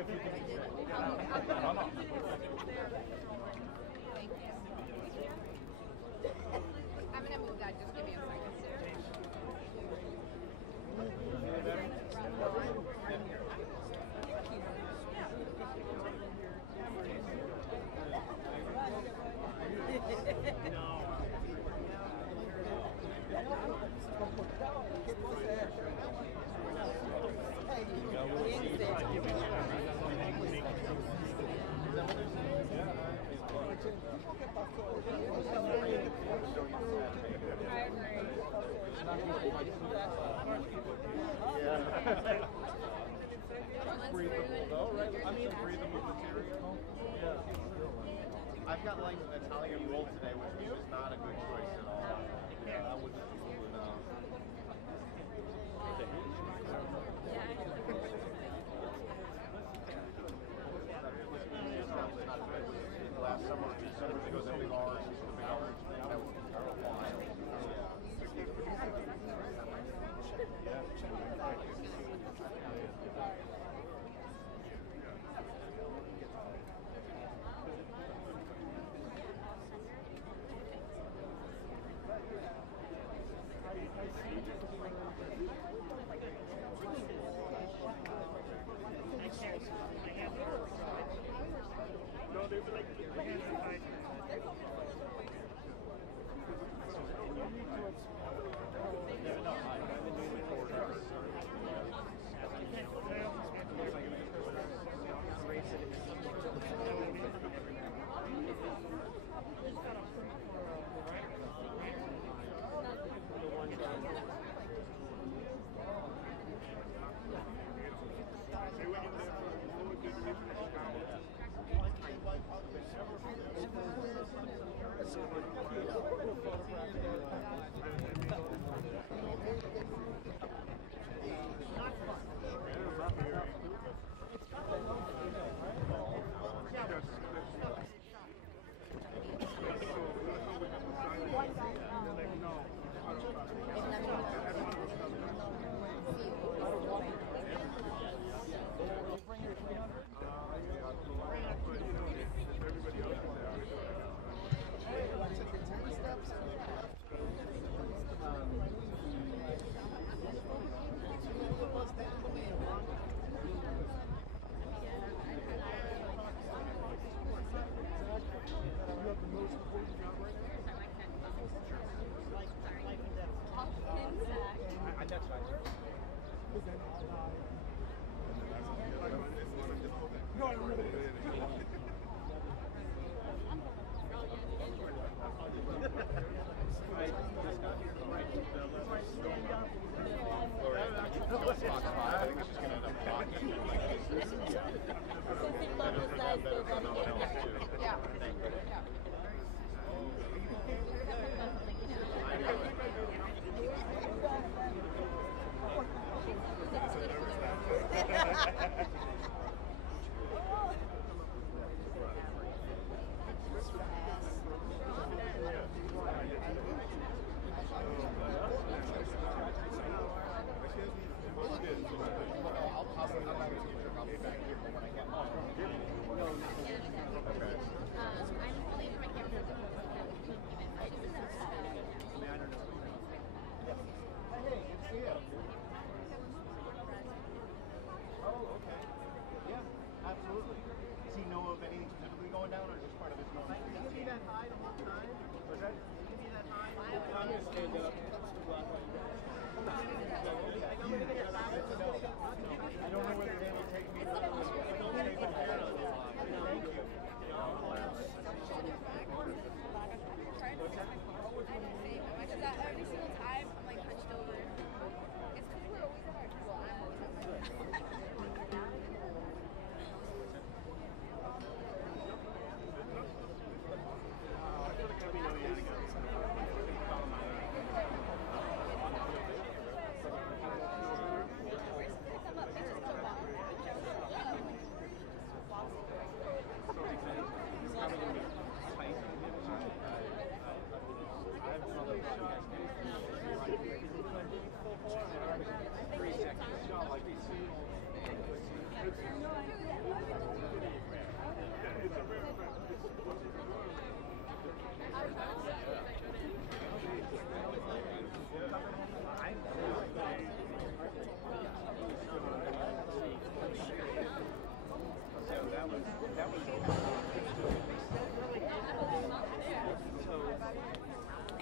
if you can. No, no. Thank you. I'm gonna move that. Just give me a second. I've got like an Italian roll today, which is not a good choice at all. I wouldn't. Last summer, 2 summers ago, the big orange, that was wild.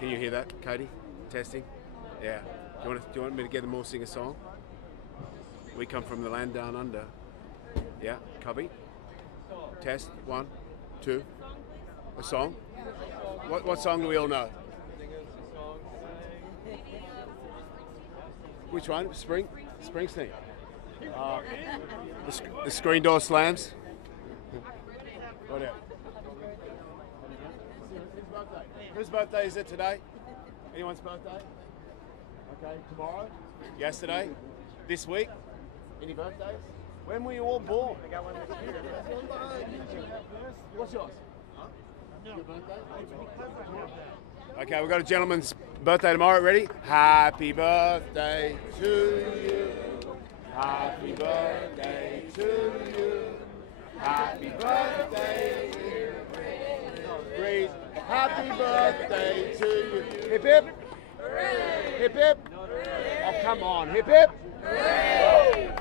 Can you hear that, Katie? Testing? Yeah. Do you want me to get them all sing a song? We come from the land down under. Yeah, copy. Test, 1, 2. A song? What song do we all know? Which one? Springsteen. The screen door slams. What else? Whose birthday is it today? Anyone's birthday? Okay, tomorrow? Yesterday? This week? Any birthdays? When were you all born? I got one this year. What's yours? Huh? Your birthday? Okay, we've got a gentleman's birthday tomorrow. Ready? Happy birthday to you. Happy birthday to you. Happy birthday, dear Reed. Happy birthday to you. Hip hip. Hooray. Hip hip. Oh, come on. Hip hip. Hooray.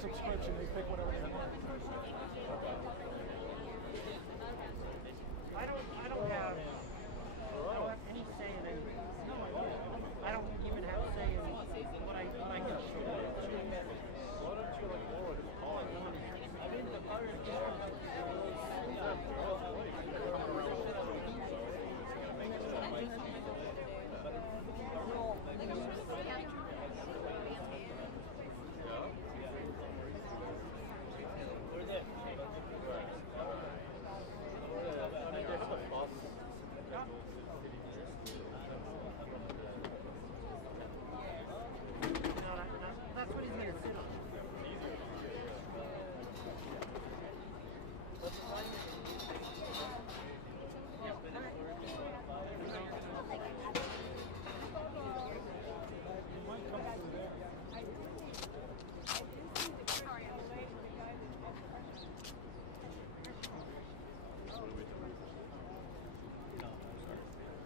Subscription, they pick whatever they want.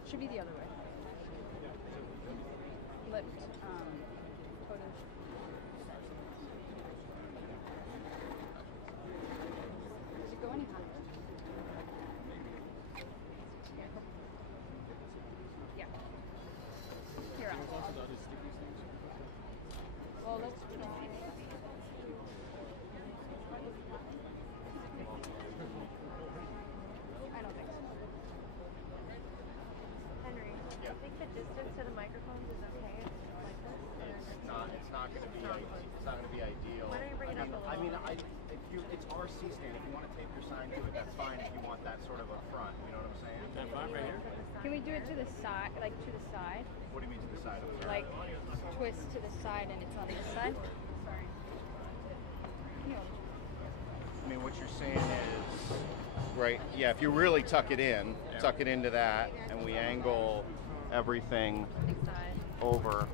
Should be the other way. Lift. Photos. Does it go any higher? Yeah. Here. Well, let's try. I don't think so. Henry, Yeah. I think the distance to the microphones is okay. Like this. It's not going to be. It's not going to be ideal. Why don't you bring it up a little? I mean, it's RC stand. If you want to tape your sign to it, that's fine. If you want that sort of up front, you know what I'm saying? That fine right here? Can we do it to the side, like to the side? What do you mean to the side of it? Like twist to the side and it's on this side? Sorry. I mean, what you're saying is, right? Yeah, if you really tuck it in, tuck it into that, and we angle everything over.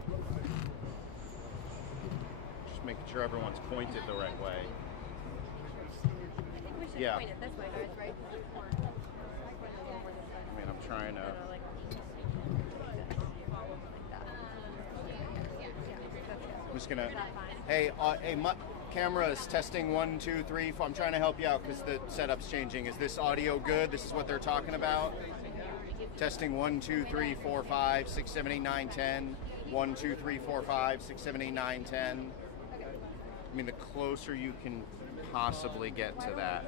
Just making sure everyone's pointed the right way. I think we should point it this way, guys, right? I mean, I'm trying to. I'm just gonna. Hey, camera is testing 1, 2, 3, 4. I'm trying to help you out because the setup's changing. Is this audio good? This is what they're talking about. Testing 1, 2, 3, 4, 5, 6, 7, 8, 9, 10. 1, 2, 3, 4, 5, 6, 7, 8, 9, 10. I mean, the closer you can possibly get to that.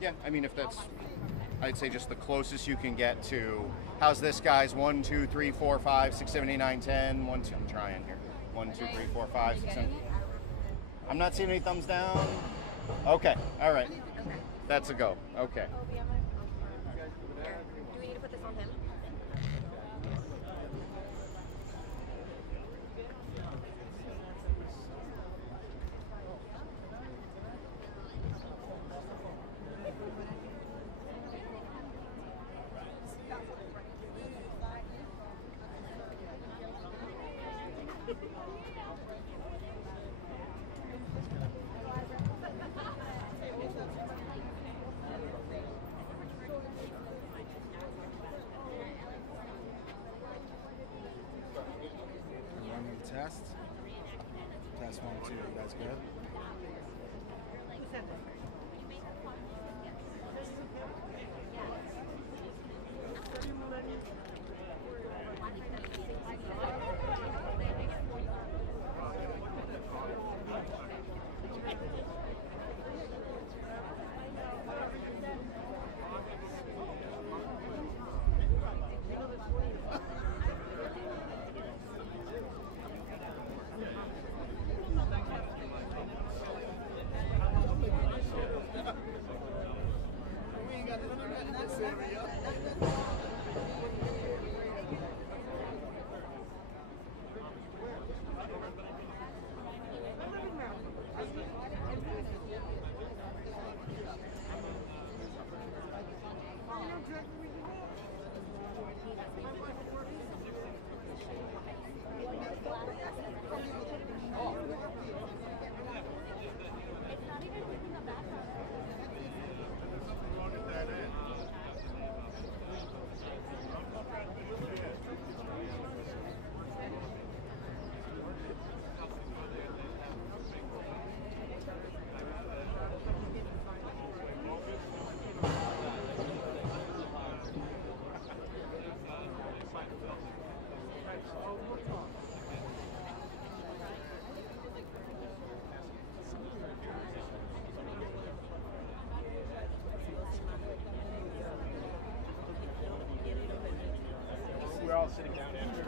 Yeah, I mean, if that's, I'd say just the closest you can get to. How's this, guys? 1, 2, 3, 4, 5, 6, 7, 8, 9, 10. 1, 2, I'm trying here. 1, 2, 3, 4, 5, 6, 7. I'm not seeing any thumbs down. Okay, all right. That's a go. Okay. Do we need to put this on him? Running the test. Test 1, 2. You guys good? We're all sitting down after.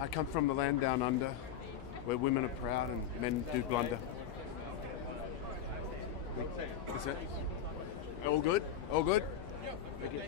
I come from the land down under, where women are proud and men do blunder. That's it. All good? All good? Thank you.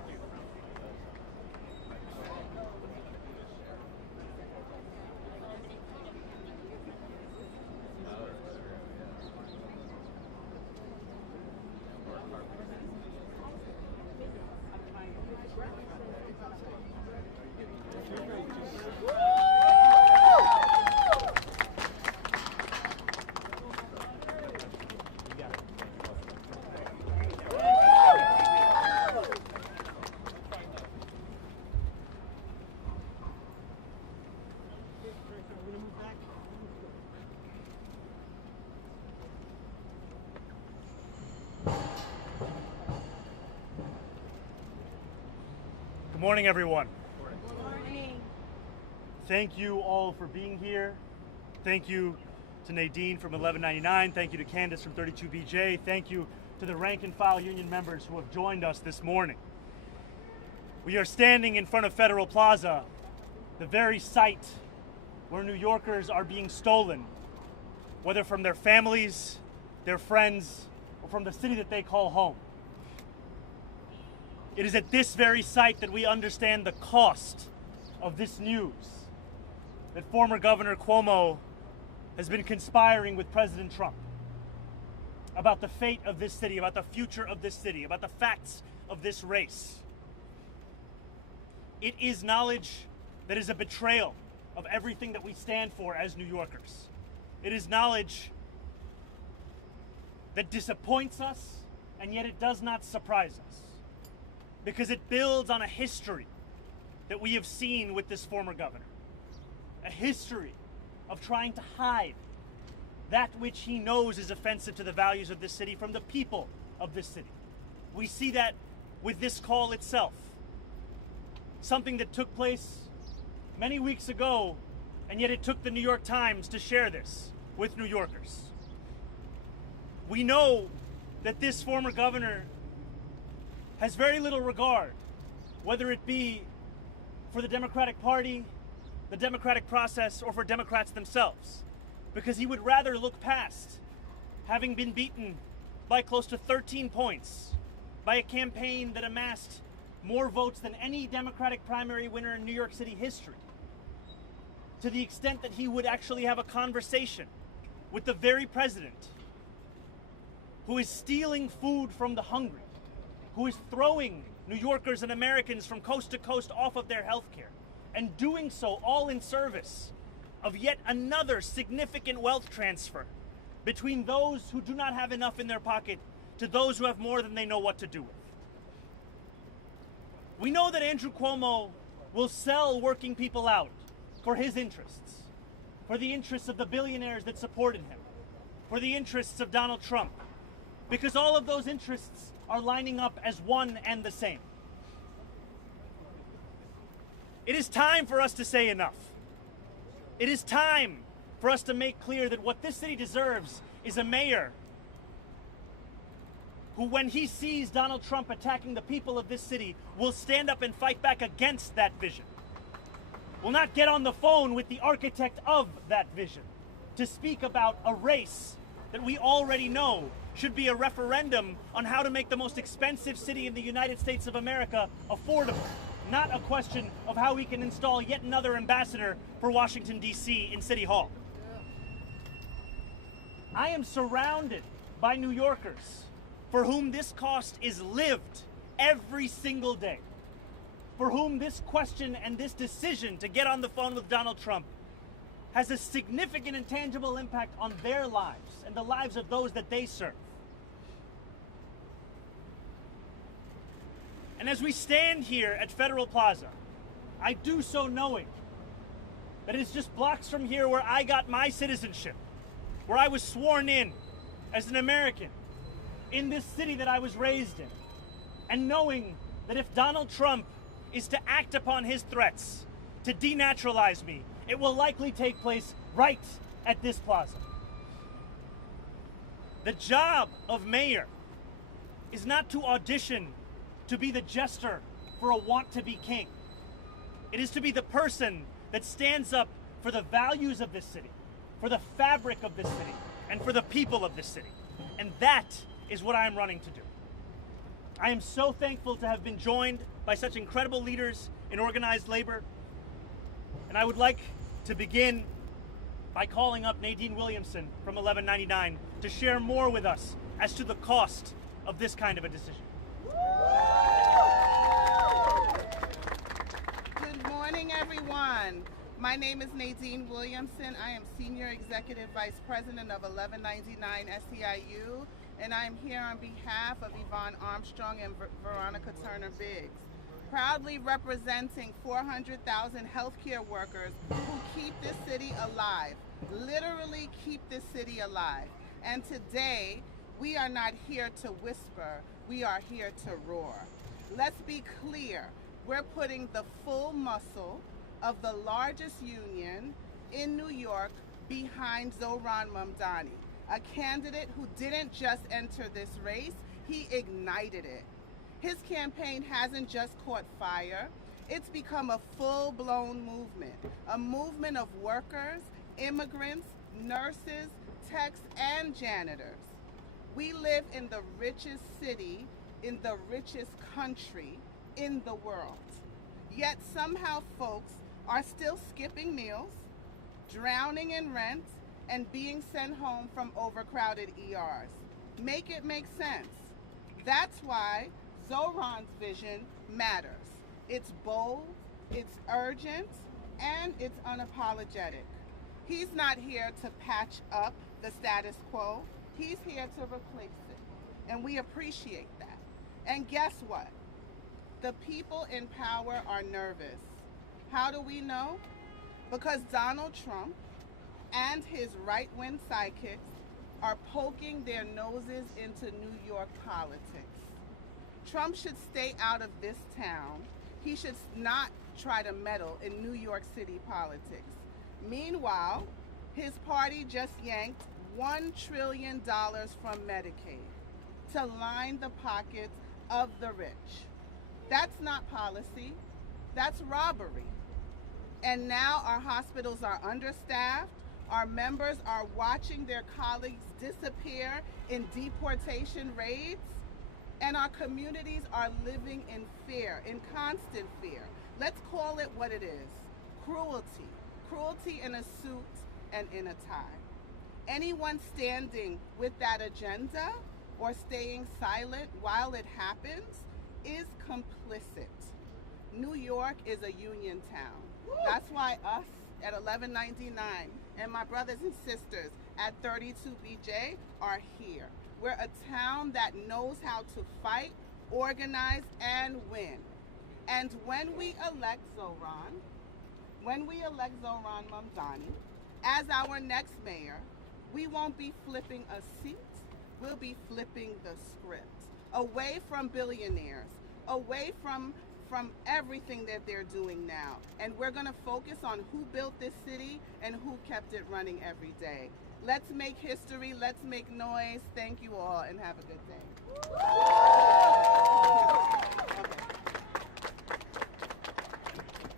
Good morning, everyone. Good morning. Thank you all for being here. Thank you to Nadine from 1199. Thank you to Candace from 32BJ. Thank you to the rank and file union members who have joined us this morning. We are standing in front of Federal Plaza, the very site where New Yorkers are being stolen, whether from their families, their friends, or from the city that they call home. It is at this very site that we understand the cost of this news, that former Governor Cuomo has been conspiring with President Trump about the fate of this city, about the future of this city, about the facts of this race. It is knowledge that is a betrayal of everything that we stand for as New Yorkers. It is knowledge that disappoints us, and yet it does not surprise us, because it builds on a history that we have seen with this former governor. A history of trying to hide that which he knows is offensive to the values of this city from the people of this city. We see that with this call itself. Something that took place many weeks ago, and yet it took the New York Times to share this with New Yorkers. We know that this former governor has very little regard, whether it be for the Democratic Party, the democratic process, or for Democrats themselves, because he would rather look past having been beaten by close to 13 points by a campaign that amassed more votes than any Democratic primary winner in New York City history, to the extent that he would actually have a conversation with the very president who is stealing food from the hungry, who is throwing New Yorkers and Americans from coast to coast off of their health care, and doing so all in service of yet another significant wealth transfer between those who do not have enough in their pocket to those who have more than they know what to do with. We know that Andrew Cuomo will sell working people out for his interests, for the interests of the billionaires that supported him, for the interests of Donald Trump, because all of those interests are lining up as one and the same. It is time for us to say enough. It is time for us to make clear that what this city deserves is a mayor who, when he sees Donald Trump attacking the people of this city, will stand up and fight back against that vision. Will not get on the phone with the architect of that vision to speak about a race that we already know should be a referendum on how to make the most expensive city in the United States of America affordable, not a question of how we can install yet another ambassador for Washington, D.C. in City Hall. I am surrounded by New Yorkers for whom this cost is lived every single day, for whom this question and this decision to get on the phone with Donald Trump has a significant and tangible impact on their lives and the lives of those that they serve. And as we stand here at Federal Plaza, I do so knowing that it's just blocks from here where I got my citizenship, where I was sworn in as an American in this city that I was raised in, and knowing that if Donald Trump is to act upon his threats to denaturalize me, it will likely take place right at this plaza. The job of mayor is not to audition to be the jester for a want-to-be king. It is to be the person that stands up for the values of this city, for the fabric of this city, and for the people of this city. And that is what I am running to do. I am so thankful to have been joined by such incredible leaders in organized labor. And I would like to begin by calling up Nadine Williamson from 1199 to share more with us as to the cost of this kind of a decision. Good morning, everyone. My name is Nadine Williamson. I am Senior Executive Vice President of 1199 SEIU, and I am here on behalf of Yvonne Armstrong and Veronica Turner-Biggs, proudly representing 400,000 healthcare workers who keep this city alive, literally keep this city alive. And today, we are not here to whisper, we are here to roar. Let's be clear, we're putting the full muscle of the largest union in New York behind Zohran Mamdani, a candidate who didn't just enter this race, he ignited it. His campaign hasn't just caught fire, it's become a full-blown movement, a movement of workers, immigrants, nurses, techs, and janitors. We live in the richest city, in the richest country in the world. Yet somehow folks are still skipping meals, drowning in rent, and being sent home from overcrowded ERs. Make it make sense. That's why Zohran's vision matters. It's bold, it's urgent, and it's unapologetic. He's not here to patch up the status quo. He's here to replace it. And we appreciate that. And guess what? The people in power are nervous. How do we know? Because Donald Trump and his right-wing sidekicks are poking their noses into New York politics. Trump should stay out of this town. He should not try to meddle in New York City politics. Meanwhile, his party just yanked $1 trillion from Medicaid to line the pockets of the rich. That's not policy, that's robbery. And now our hospitals are understaffed, our members are watching their colleagues disappear in deportation raids, and our communities are living in fear, in constant fear. Let's call it what it is, cruelty. Cruelty in a suit and in a tie. Anyone standing with that agenda or staying silent while it happens is complicit. New York is a union town. That's why us at 1199 and my brothers and sisters at 32BJ are here. We're a town that knows how to fight, organize, and win. And when we elect Zohran Mamdani as our next mayor, we won't be flipping a seat, we'll be flipping the script. Away from billionaires, away from everything that they're doing now. And we're gonna focus on who built this city and who kept it running every day. Let's make history, let's make noise. Thank you all and have a good day.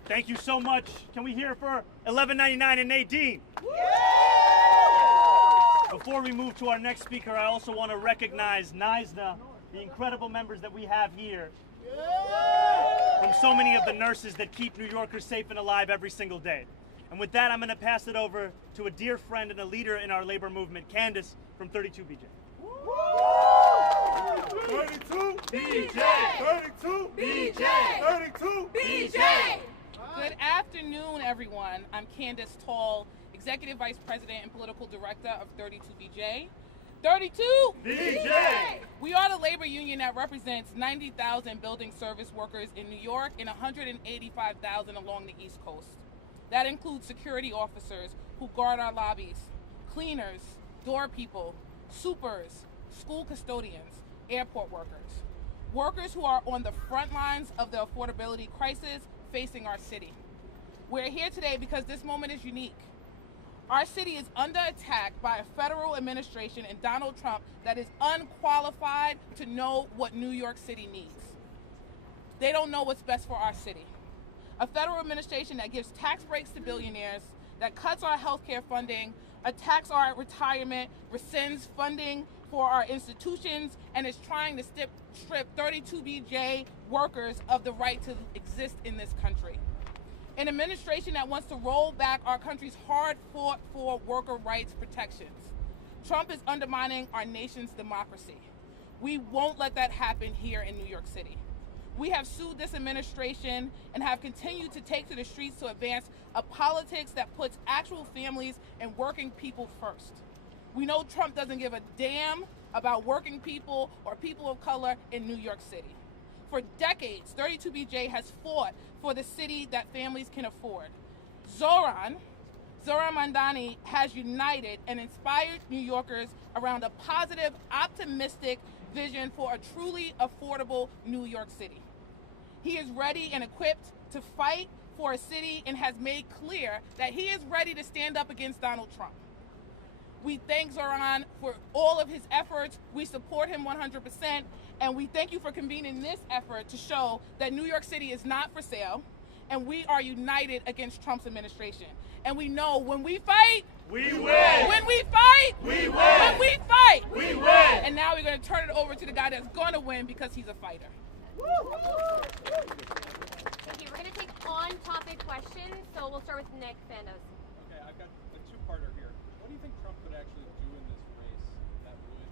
Thank you so much. Can we hear for 1199 and Nadine? Before we move to our next speaker, I also want to recognize NYSNA, the incredible members that we have here, from so many of the nurses that keep New Yorkers safe and alive every single day. And with that, I'm going to pass it over to a dear friend and a leader in our labor movement, Candace from 32BJ. 32BJ! 32BJ! 32BJ! Good afternoon, everyone. I'm Candace Tall, Executive Vice President and Political Director of 32BJ. 32BJ! We are the labor union that represents 90,000 building service workers in New York and 185,000 along the East Coast. That includes security officers who guard our lobbies, cleaners, door people, supers, school custodians, airport workers. Workers who are on the front lines of the affordability crisis facing our city. We're here today because this moment is unique. Our city is under attack by a federal administration and Donald Trump that is unqualified to know what New York City needs. they don't know what's best for our city. A federal administration that gives tax breaks to billionaires, that cuts our healthcare funding, attacks our retirement, rescinds funding for our institutions, and is trying to strip 32BJ workers of the right to exist in this country. An administration that wants to roll back our country's hard-fought-for worker rights protections. Trump is undermining our nation's democracy. We won't let that happen here in New York City. We have sued this administration and have continued to take to the streets to advance a politics that puts actual families and working people first. We know Trump doesn't give a damn about working people or people of color in New York City. For decades, 32BJ has fought for the city that families can afford. Zohran Mamdani has united and inspired New Yorkers around a positive, optimistic vision for a truly affordable New York City. He is ready and equipped to fight for a city and has made clear that he is ready to stand up against Donald Trump. We thank Zohran for all of his efforts. We support him 100%, and we thank you for convening this effort to show that New York City is not for sale, and we are united against Trump's administration. And we know when we fight, we win. When we fight, we win. When we fight, we win. And now we're going to turn it over to the guy that's going to win because he's a fighter. Thank you. We're going to take on-topic questions, so we'll start with Nick Fandos. Okay, I've got a two-parter here. What do you think Trump could actually do in this race that would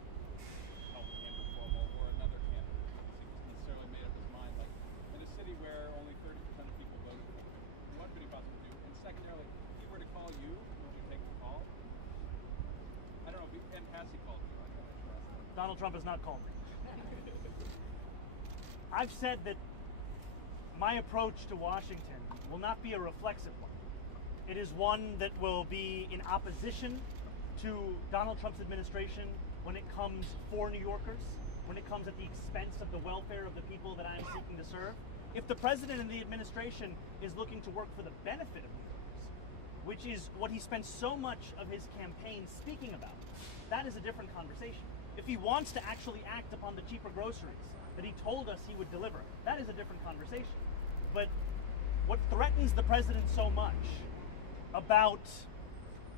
help Andrew Cuomo or another candidate? Hasn't necessarily made up his mind. Like, in a city where only 30% of people voted for him, what could he possibly do? And secondarily, if he were to call you, would you take the call? I don't know, and has he called you? I'm interested. Donald Trump has not called me. I've said that my approach to Washington will not be a reflexive one. It is one that will be in opposition to Donald Trump's administration when it comes for New Yorkers, when it comes at the expense of the welfare of the people that I am seeking to serve. If the president and the administration is looking to work for the benefit of New Yorkers, which is what he spent so much of his campaign speaking about, that is a different conversation. If he wants to actually act upon the cheaper groceries that he told us he would deliver, that is a different conversation. But what threatens the president so much about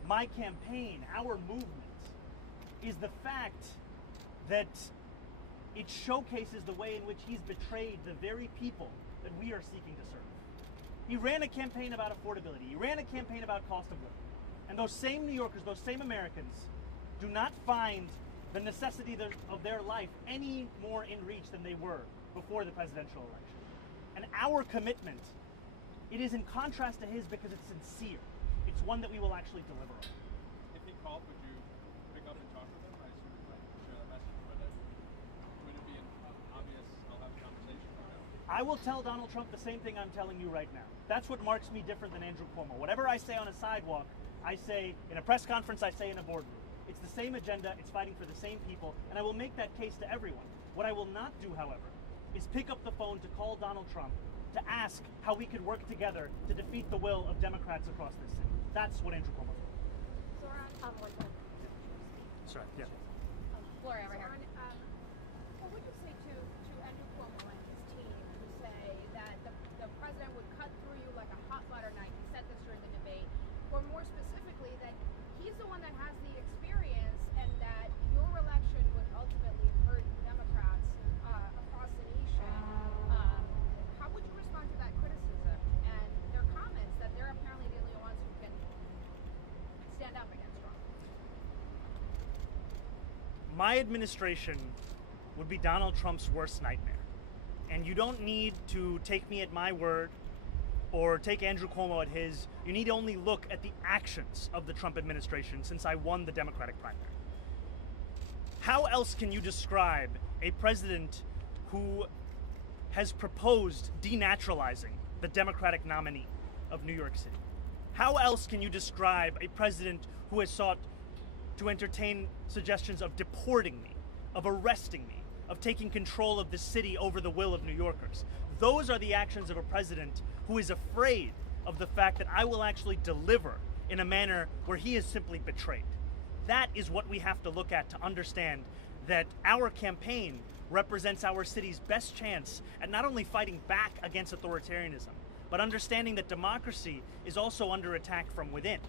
my campaign, our movement, is the fact that it showcases the way in which he's betrayed the very people that we are seeking to serve. He ran a campaign about affordability. He ran a campaign about cost of living. And those same New Yorkers, those same Americans, do not find the necessity of their life any more in reach than they were before the presidential election. And our commitment, it is in contrast to his because it's sincere. It's one that we will actually deliver on. If he called, would you pick up and talk with him? I assume you might share that message, but would it be an obvious, I'll have a conversation or no? I will tell Donald Trump the same thing I'm telling you right now. That's what marks me different than Andrew Cuomo. Whatever I say on a sidewalk, I say in a press conference, I say in a boardroom. It's the same agenda, it's fighting for the same people, and I will make that case to everyone. What I will not do, however, is pick up the phone to call Donald Trump to ask how we could work together to defeat the will of Democrats across this city. That's what Andrew Cuomo did. Zohran, one second. Sorry, yeah. Gloria, right here. What would you say to Andrew Cuomo and his team who say that the president would cut through you like a hot butter knife? He said this during the debate. Or more specifically, that he's the one that has the experience and that your election would ultimately hurt Democrats across the nation. How would you respond to that criticism and their comments that they're apparently the only ones who can stand up against Trump? My administration would be Donald Trump's worst nightmare. And you don't need to take me at my word or take Andrew Cuomo at his. You need only look at the actions of the Trump administration since I won the Democratic primary. How else can you describe a president who has proposed denaturalizing the Democratic nominee of New York City? How else can you describe a president who has sought to entertain suggestions of deporting me, of arresting me, of taking control of the city over the will of New Yorkers? Those are the actions of a president who is afraid of the fact that I will actually deliver in a manner where he is simply betrayed. That is what we have to look at to understand that our campaign represents our city's best chance at not only fighting back against authoritarianism, but understanding that democracy is also under attack from within.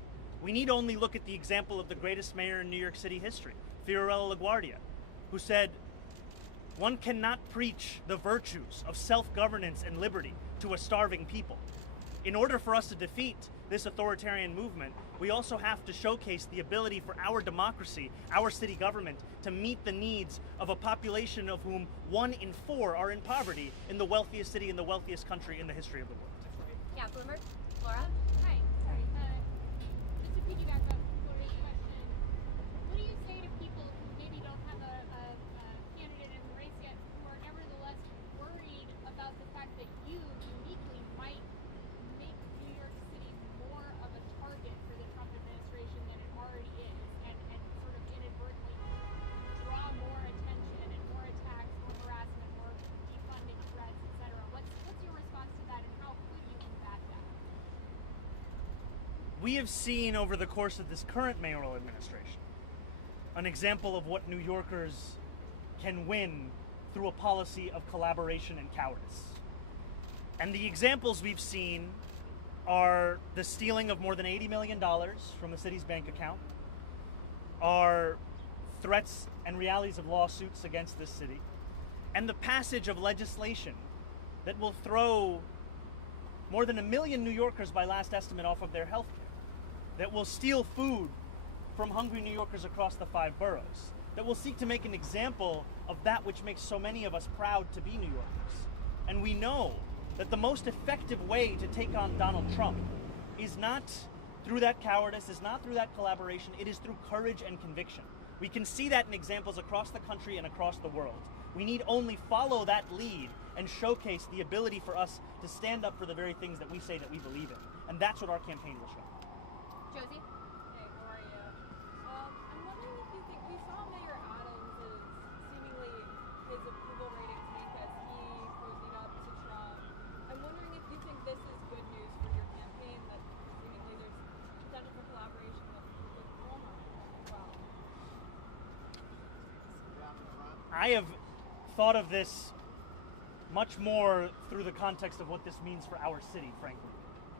We need only look at the example of the greatest mayor in New York City history, Fiorello LaGuardia, who said, "One cannot preach the virtues of self-governance and liberty to a starving people." In order for us to defeat this authoritarian movement, we also have to showcase the ability for our democracy, our city government, to meet the needs of a population of whom 1 in 4 are in poverty in the wealthiest city in the wealthiest country in the history of the world. Yeah, Bloomer, Laura. Hi, sorry. Just to piggyback off Laura's question, what do you say to people who maybe don't have a candidate in the race yet, who are nevertheless worried about the fact that you uniquely might make New York City more of a target for the Trump administration than it already is, and sort of inadvertently draw more attention and more attacks, more harassment, more defunding threats, etc.? What's your response to that, and how could you combat that? We have seen over the course of this current mayoral administration an example of what New Yorkers can win through a policy of collaboration and cowardice. And the examples we've seen are the stealing of more than $80 million from the city's bank account, are threats and realities of lawsuits against this city, and the passage of legislation that will throw more than 1 million New Yorkers by last estimate off of their health care, that will steal food from hungry New Yorkers across the 5 boroughs, that will seek to make an example of that which makes so many of us proud to be New Yorkers. And we know that the most effective way to take on Donald Trump is not through that cowardice, is not through that collaboration, it is through courage and conviction. We can see that in examples across the country and across the world. We need only follow that lead and showcase the ability for us to stand up for the very things that we say that we believe in. And that's what our campaign will show. Josie. Hey, how are you? I'm wondering if you think we saw Mayor Adams' seemingly his approval rating tank as he cozied up to Trump. I'm wondering if you think this is good news for your campaign, that seemingly there's potential for collaboration with Cuomo as well. I have thought of this much more through the context of what this means for our city, frankly,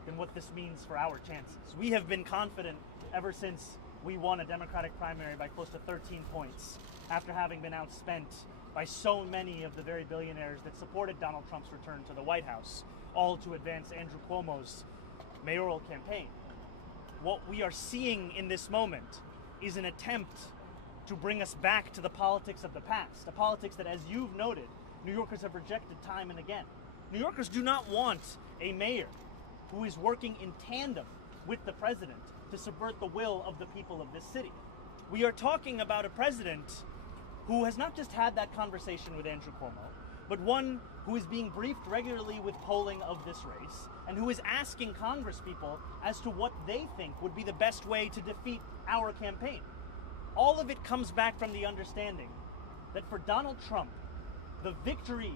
than what this means for our chances. We have been confident ever since we won a Democratic primary by close to 13 points, after having been outspent by so many of the very billionaires that supported Donald Trump's return to the White House, all to advance Andrew Cuomo's mayoral campaign. What we are seeing in this moment is an attempt to bring us back to the politics of the past, a politics that, as you've noted, New Yorkers have rejected time and again. New Yorkers do not want a mayor who is working in tandem with the president to subvert the will of the people of this city. We are talking about a president who has not just had that conversation with Andrew Cuomo, but one who is being briefed regularly with polling of this race, and who is asking congresspeople as to what they think would be the best way to defeat our campaign. All of it comes back from the understanding that for Donald Trump, the victory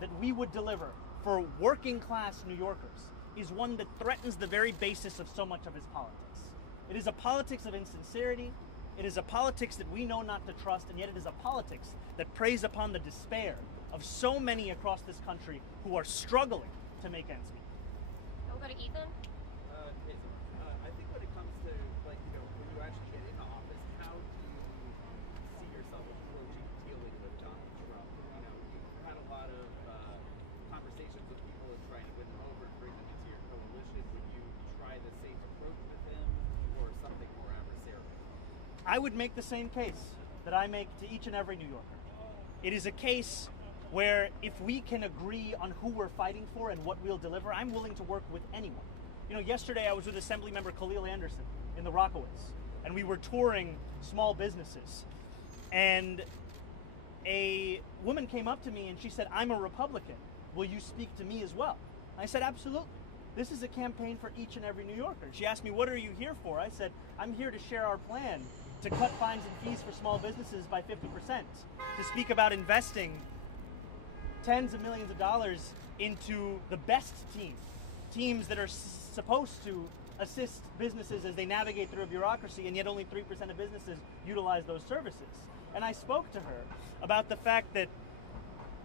that we would deliver for working class New Yorkers is one that threatens the very basis of so much of his politics. It is a politics of insincerity, it is a politics that we know not to trust, and yet it is a politics that preys upon the despair of so many across this country who are struggling to make ends meet. We'll go to Ethan. I think when it comes to, when you actually get into office, how do you see yourself approaching dealing with Donald Trump? You've had a lot of conversations with people and trying to win them over and bring them into your coalition. Would you try the same approach with him, or something more adversarial? I would make the same case that I make to each and every New Yorker. It is a case where if we can agree on who we're fighting for and what we'll deliver, I'm willing to work with anyone. Yesterday I was with Assemblymember Khalil Anderson in the Rockaways, and we were touring small businesses. And a woman came up to me and she said, "I'm a Republican. Will you speak to me as well?" I said, "Absolutely. This is a campaign for each and every New Yorker." She asked me, "What are you here for?" I said, "I'm here to share our plan to cut fines and fees for small businesses by 50%, to speak about investing tens of millions of dollars into the best teams that are supposed to assist businesses as they navigate through a bureaucracy, and yet only 3% of businesses utilize those services. And I spoke to her about the fact that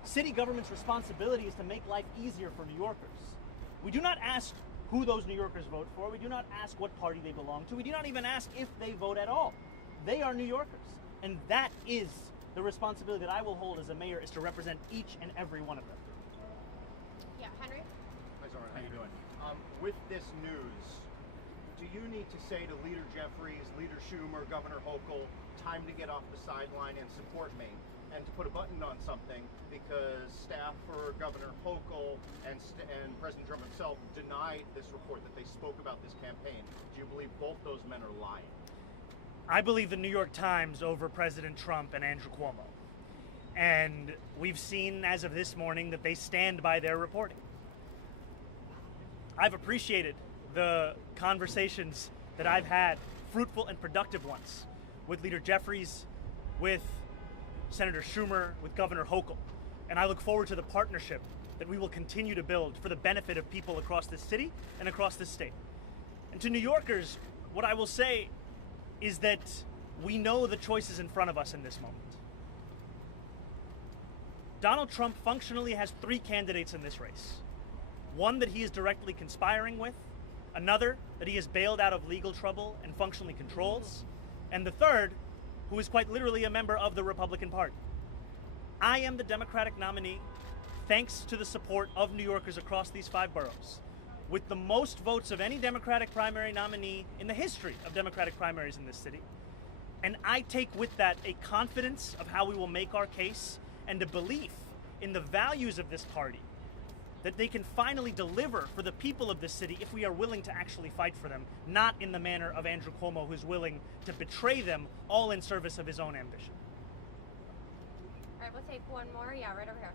city government's responsibility is to make life easier for New Yorkers. We do not ask who those New Yorkers vote for. We do not ask what party they belong to. We do not even ask if they vote at all. They are New Yorkers. And that is the responsibility that I will hold as a mayor, is to represent each and every one of them. Yeah, Henry? Hi, Zohran. How you doing? With this news, do you need to say to Leader Jeffries, Leader Schumer, Governor Hochul, time to get off the sideline and support me, and to put a button on something, because staff for Governor Hochul and President Trump himself denied this report that they spoke about this campaign? Do you believe both those men are lying? I believe the New York Times over President Trump and Andrew Cuomo. And we've seen as of this morning that they stand by their reporting. I've appreciated the conversations that I've had, fruitful and productive ones, with Leader Jeffries, with Senator Schumer, with Governor Hochul. And I look forward to the partnership that we will continue to build for the benefit of people across this city and across this state. And to New Yorkers, what I will say is that we know the choices in front of us in this moment. Donald Trump functionally has 3 candidates in this race. One that he is directly conspiring with, another that he has bailed out of legal trouble and functionally controls, and the third, who is quite literally a member of the Republican Party. I am the Democratic nominee, thanks to the support of New Yorkers across these 5 boroughs, with the most votes of any Democratic primary nominee in the history of Democratic primaries in this city. And I take with that a confidence of how we will make our case, and a belief in the values of this party, that they can finally deliver for the people of this city if we are willing to actually fight for them, not in the manner of Andrew Cuomo, who's willing to betray them all in service of his own ambition. All right, we'll take one more. Yeah, right over here.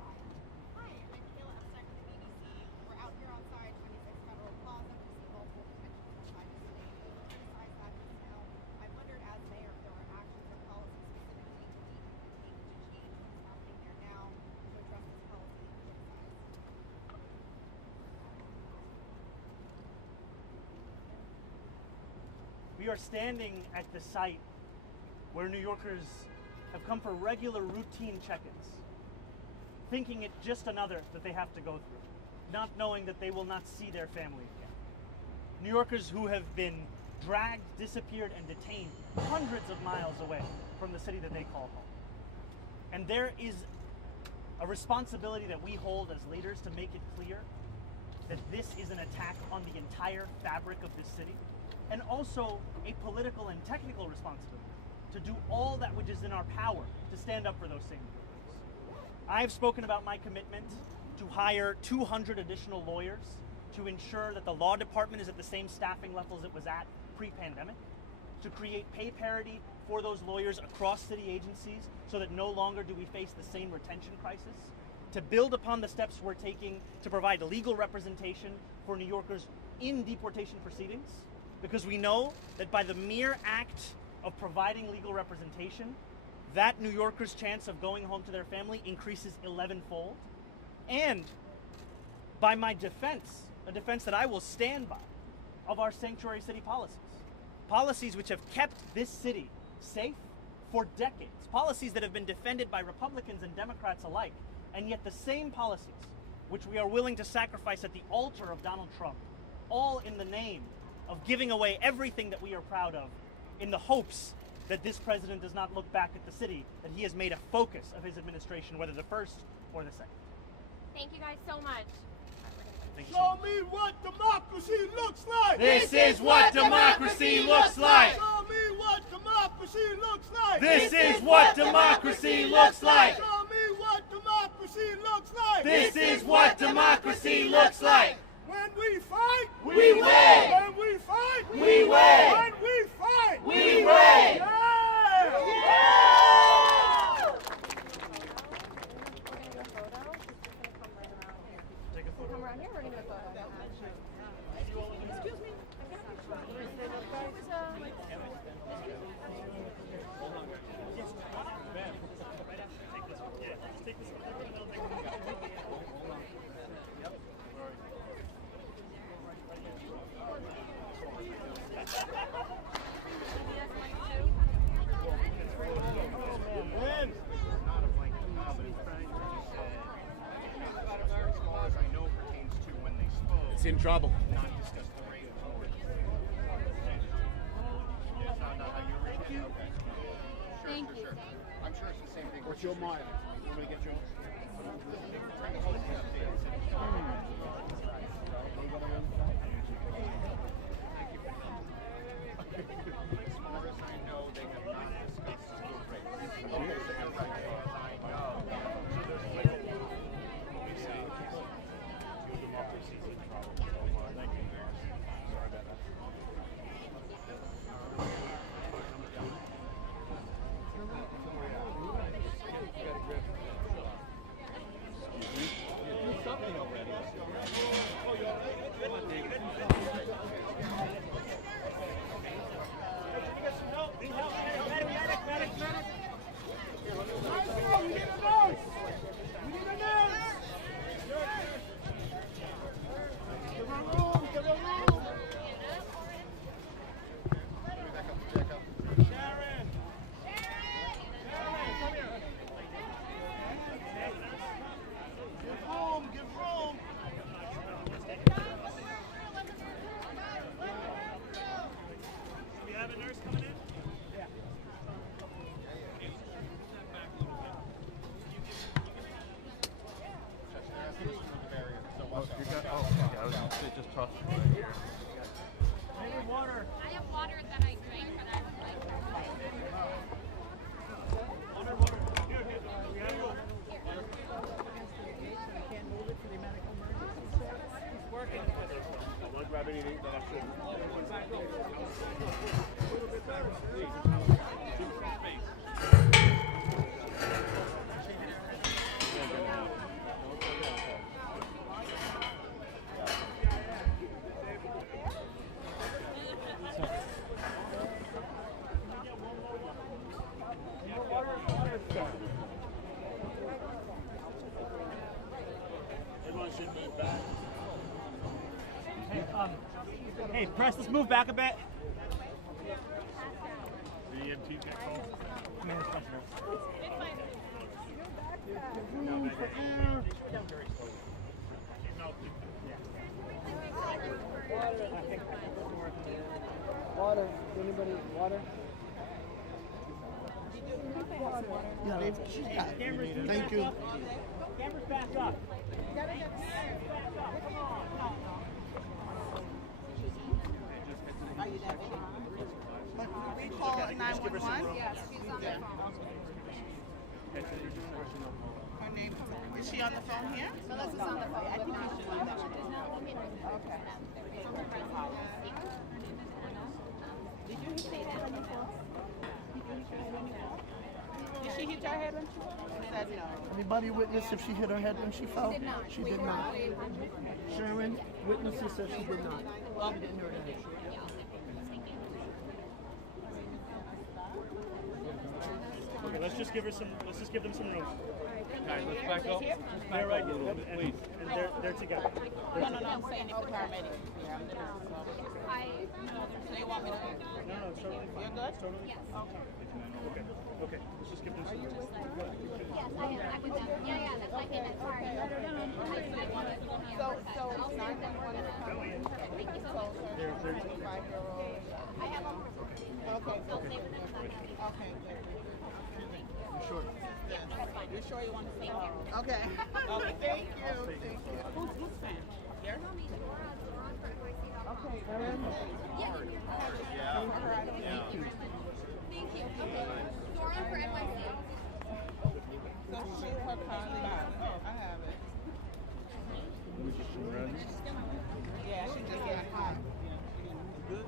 Hi, I'm Kayla Epstein with the BBC. We're out here outside 26 Federal Plaza. We see multiple detentions outside the city. You criticize that just now. I wondered, as mayor, if there are actions or policies specifically to take to change what's happening there now to address this policy that you criticize. We are standing at the site where New Yorkers have come for regular routine check-ins, thinking it just another that they have to go through, not knowing that they will not see their family again. New Yorkers who have been dragged, disappeared, and detained hundreds of miles away from the city that they call home. And there is a responsibility that we hold as leaders to make it clear that this is an attack on the entire fabric of this city, and also a political and technical responsibility to do all that which is in our power to stand up for those same groups. I have spoken about my commitment to hire 200 additional lawyers to ensure that the law department is at the same staffing levels it was at pre-pandemic, to create pay parity for those lawyers across city agencies so that no longer do we face the same retention crisis, to build upon the steps we're taking to provide legal representation for New Yorkers in deportation proceedings, because we know that by the mere act of providing legal representation, that New Yorkers' chance of going home to their family increases 11-fold. And by my defense, a defense that I will stand by, of our sanctuary city policies. Policies which have kept this city safe for decades. Policies that have been defended by Republicans and Democrats alike. And yet the same policies which we are willing to sacrifice at the altar of Donald Trump, all in the name of giving away everything that we are proud of, in the hopes that this president does not look back at the city that he has made a focus of his administration, whether the first or the second. Thank you guys so much. Show me what democracy looks like! This is what democracy looks like! Show me what democracy looks like! This is what democracy looks like! Show me what democracy looks like! This is what democracy looks like! When we fight, we win! When we fight, we win! When we fight, we win! Yeah! Come around here, we're gonna do a photo. Excuse me. trouble. Thank you. I'm sure it's the same thing. What's your mind? Want me to get you? As far as I know, they have not discussed school rates. Okay, so as far as I know. So there's like a we say two democracies in trouble. So thank you. Sorry about that. Something already. I have water that I drink, but I would like I'll grab anything that I should. Hey, press, let's move back a bit. The EMT's got calls. Water. Anybody water? Yeah, she's got it. Thank you. Cameras back up. Are you that But we call 911? Yes, she's on the phone. Her name, is she on the phone here? Melissa's on the phone. I think she's on the phone. Okay. Did you say that? Did she hit her head when she fell? She said no. Anybody witness if she hit her head when she fell? She did not. She did not. Sharon, witnesses said she did not. She didn't hear that. Okay, let's just give them some room. Guys, let's back up. They're right here, please. And they're together. No, I'm saying if the paramedics here. So you want me to? No, it's totally fine. You're good? It's totally fine. Okay, let's just give them some room. Yes, I am. Yeah, that's my payment. Sorry. So it's not that one of them. Thank you so much. They're 25-year-old. I have one more. Okay. I'll stay with them. Okay, good. You sure? Yes, that's fine. You're sure you want to see her? Okay. Okay, thank you. Thank you. Who's fan? Here? Okay, Erin? Yeah. Thank you. Thank you. Okay. Zohran for NYC. So she, her car, I have it. Yeah, she just got hot. Good?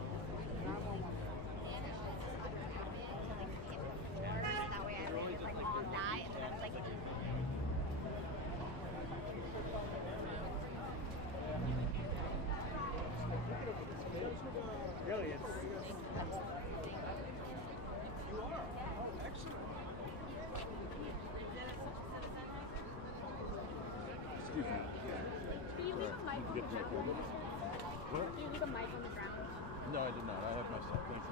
That way I don't like all night and then it's like Really, it's... You are. Oh, excellent. Excuse me. Do you leave a mic on the ground? What? Do you leave a mic on the ground? No, I did not. I have my stuff. Thank you.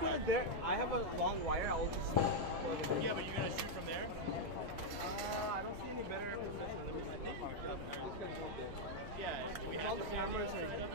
put it there. I have a long wire. I'll just. Yeah, but you're gonna shoot from there. I don't see any better position. Let me see. Yeah, we have all the cameras are.